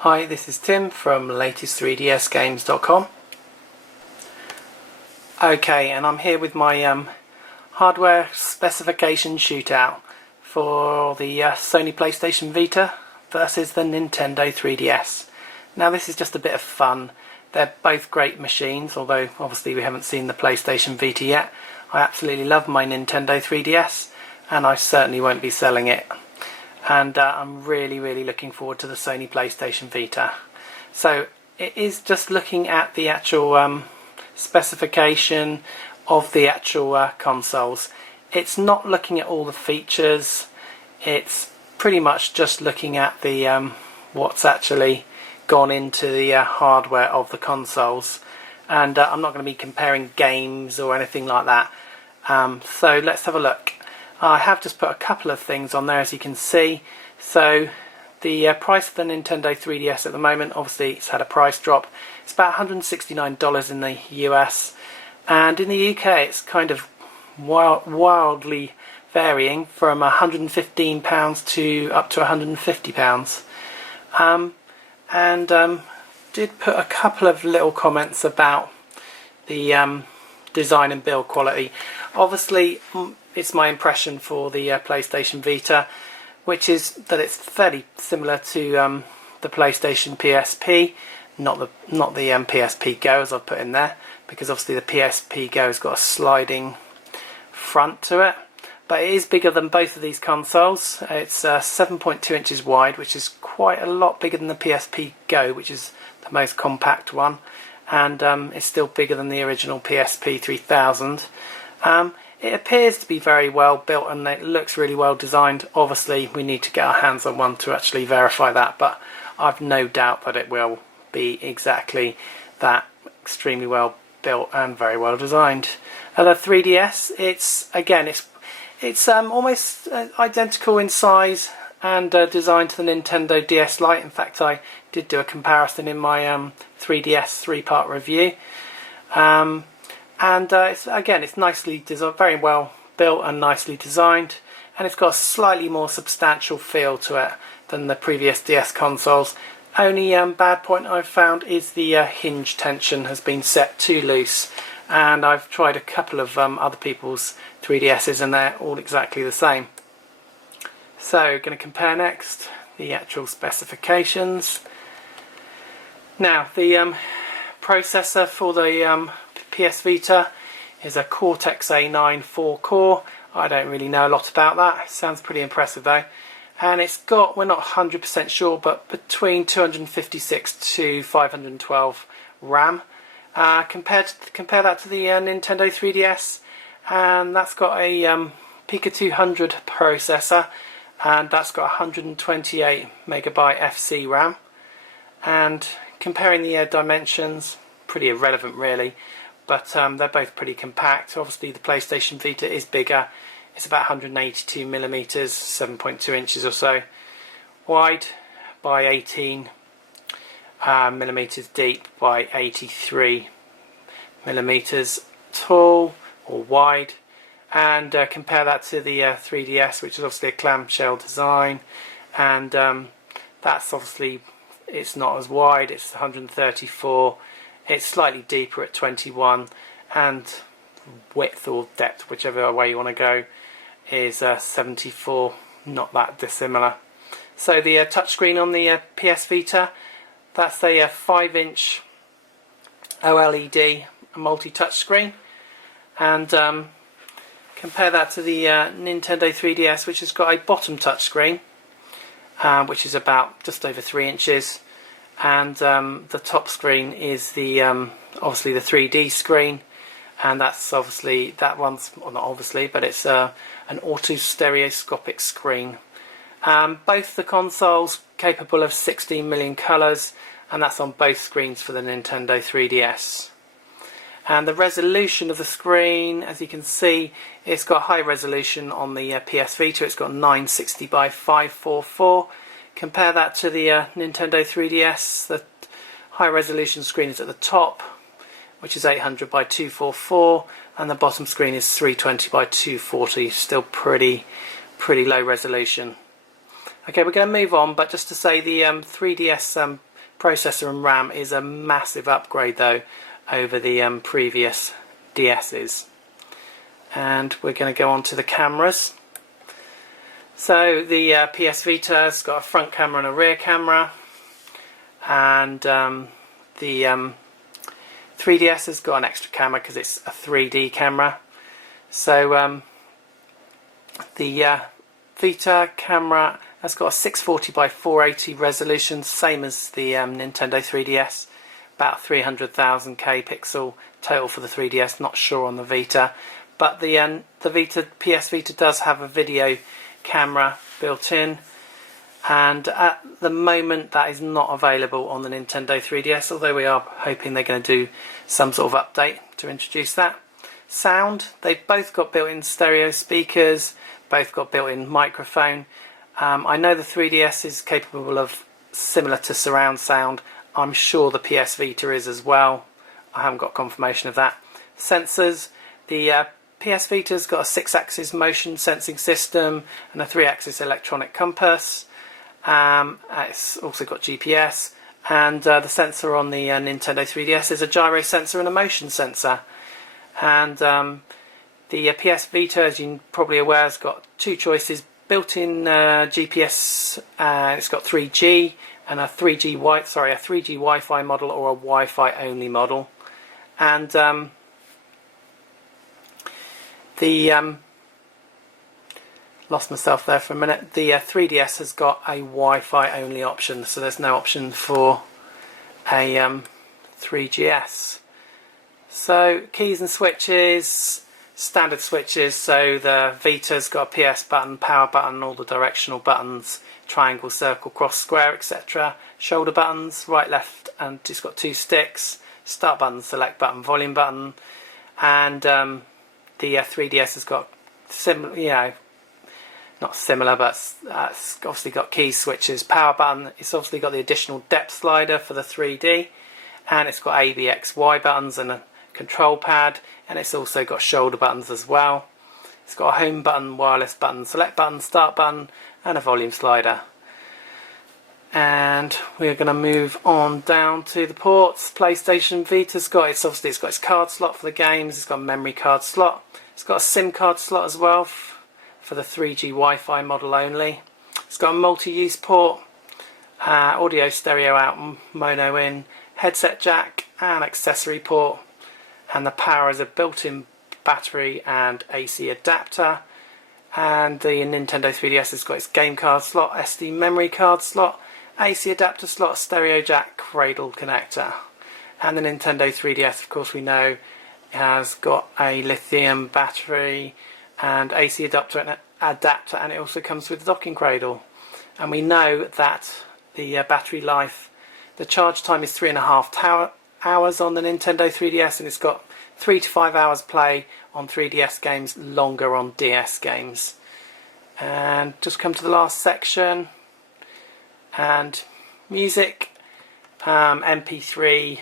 Hi, this is Tim from latest3dsgames.com. Okay, and I'm here with my hardware specification shootout for the Sony PlayStation Vita versus the Nintendo 3DS. Now this is just a bit of fun. They're both great machines, although obviously we haven't seen the PlayStation Vita yet. I absolutely love my Nintendo 3DS and I certainly won't be selling it. And I'm really looking forward to the Sony PlayStation Vita. So it is just looking at the actual specification of the actual consoles. It's not looking at all the features. It's pretty much just looking at the what's actually gone into the hardware of the consoles. And I'm not going to be comparing games or anything like that. So let's have a look. I have just put a couple of things on there, as you can see. So the price of the Nintendo 3DS at the moment, obviously it's had a price drop. It's about $169 in the US, and in the UK it's kind of wildly varying from £115 to up to £150. Did put a couple of little comments about the design and build quality. Obviously it's my impression for the PlayStation Vita, which is that it's fairly similar to the PlayStation PSP, not the PSP Go as I've put in there, because obviously the PSP Go has got a sliding front to it, but it is bigger than both of these consoles. It's 7.2 inches wide, which is quite a lot bigger than the PSP Go, which is the most compact one, and it's still bigger than the original PSP 3000. It appears to be very well built and it looks really well designed. Obviously we need to get our hands on one to actually verify that, but I've no doubt that it will be exactly that, extremely well built and very well designed. The 3DS, it's almost identical in size and design to the Nintendo DS Lite. In fact, I did do a comparison in my 3DS 3-part review. It's nicely designed, very well built and nicely designed, and it's got a slightly more substantial feel to it than the previous DS consoles. Only bad point I've found is the hinge tension has been set too loose, and I've tried a couple of other people's 3DSs and they're all exactly the same. So going to compare next the actual specifications. Now the processor for the PS Vita is a Cortex A9 4-core. I don't really know a lot about that. It sounds pretty impressive though. And it's got, we're not 100% sure, but between 256 to 512 RAM. Compare that to the Nintendo 3DS, and that's got a Pico 200 processor, and that's got 128 megabyte FC RAM. And comparing the dimensions, pretty irrelevant really, but they're both pretty compact. Obviously the PlayStation Vita is bigger. It's about 182 millimeters, 7.2 inches or so wide by 18 millimeters deep by 83 millimeters tall or wide. And compare that to the 3DS, which is obviously a clamshell design, and that's obviously, it's not as wide, it's 134. It's slightly deeper at 21, and width or depth, whichever way you want to go, is 74, not that dissimilar. So the touchscreen on the PS Vita, that's a 5-inch OLED multi-touch screen, and compare that to the Nintendo 3DS, which has got a bottom touchscreen, which is about just over 3 inches. And the top screen is the obviously the 3D screen, and that's obviously, that one's, well, not obviously, but it's an auto stereoscopic screen. Both the consoles capable of 16 million colours, and that's on both screens for the Nintendo 3DS. And the resolution of the screen, as you can see, it's got high resolution on the PS Vita. It's got 960 by 544. Compare that to the Nintendo 3DS. The high resolution screen is at the top, which is 800 by 244, and the bottom screen is 320 by 240. Still pretty low resolution. Okay, we're going to move on, but just to say the 3DS processor and RAM is a massive upgrade though over the previous DS's. And we're going to go on to the cameras. So the PS Vita's got a front camera and a rear camera, and the 3DS has got an extra camera because it's a 3D camera. So the Vita camera has got a 640 by 480 resolution, same as the Nintendo 3DS, about 300,000 pixel total for the 3DS, not sure on the Vita. But the PS Vita does have a video camera built in, and at the moment that is not available on the Nintendo 3DS, although we are hoping they're going to do some sort of update to introduce that. Sound, they've both got built-in stereo speakers, both got built-in microphone. I know the 3DS is capable of similar to surround sound. I'm sure the PS Vita is as well. I haven't got confirmation of that. Sensors, the PS Vita's got a 6-axis motion sensing system and a 3-axis electronic compass. It's also got GPS, and the sensor on the Nintendo 3DS is a gyro sensor and a motion sensor. And the PS Vita, as you're probably aware, has got two choices: built-in GPS. It's got 3G and a 3G Wi-Fi model or a Wi-Fi only model. And lost myself there for a minute. The 3DS has got a Wi-Fi only option, so there's no option for a 3GS. So keys and switches, standard switches. So the Vita's got a PS button, power button, all the directional buttons, triangle, circle, cross, square, etc. Shoulder buttons, right, left, and it's got 2 sticks. Start button, select button, volume button. And the 3DS has got similar, not similar, but it's obviously got key switches, power button. It's obviously got the additional depth slider for the 3D, and it's got A, B, X, Y buttons and a control pad, and it's also got shoulder buttons as well. It's got a home button, wireless button, select button, start button, and a volume slider. And we're going to move on down to the ports. PlayStation Vita's got it's got its card slot for the games. It's got a memory card slot. It's got a SIM card slot as well for the 3G Wi-Fi model only. It's got a multi-use port, audio stereo out, mono in, headset jack, and accessory port. And the power is a built-in battery and AC adapter. And the Nintendo 3DS has got its game card slot, SD memory card slot, AC adapter slot, stereo jack, cradle connector. And the Nintendo 3DS, of course, we know has got a lithium battery and AC adapter, and it also comes with a docking cradle. And we know that the battery life, the charge time is 3.5 hours on the Nintendo 3DS, and it's got 3 to 5 hours play on 3DS games, longer on DS games. And just come to the last section, and music, MP3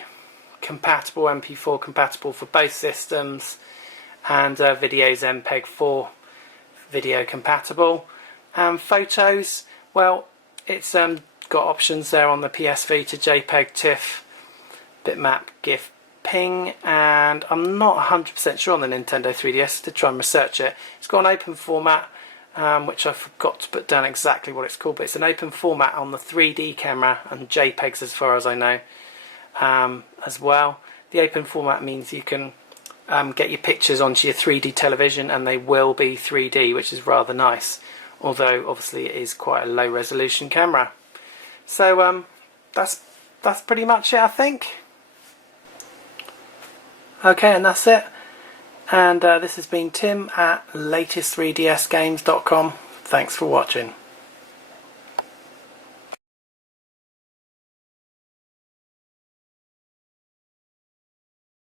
compatible, MP4 compatible for both systems, and videos MPEG 4 video compatible. Photos, well, it's got options there on the PS Vita: JPEG, TIFF, bitmap, GIF, PNG, and I'm not 100% sure on the Nintendo 3DS to try and research it. It's got an open format, which I forgot to put down exactly what it's called, but it's an open format on the 3D camera, and JPEGs as far as I know as well. The open format means you can get your pictures onto your 3D television and they will be 3D, which is rather nice, although obviously it is quite a low resolution camera. So that's pretty much it, I think. Okay, and that's it. And this has been Tim at latest3dsgames.com. Thanks for watching.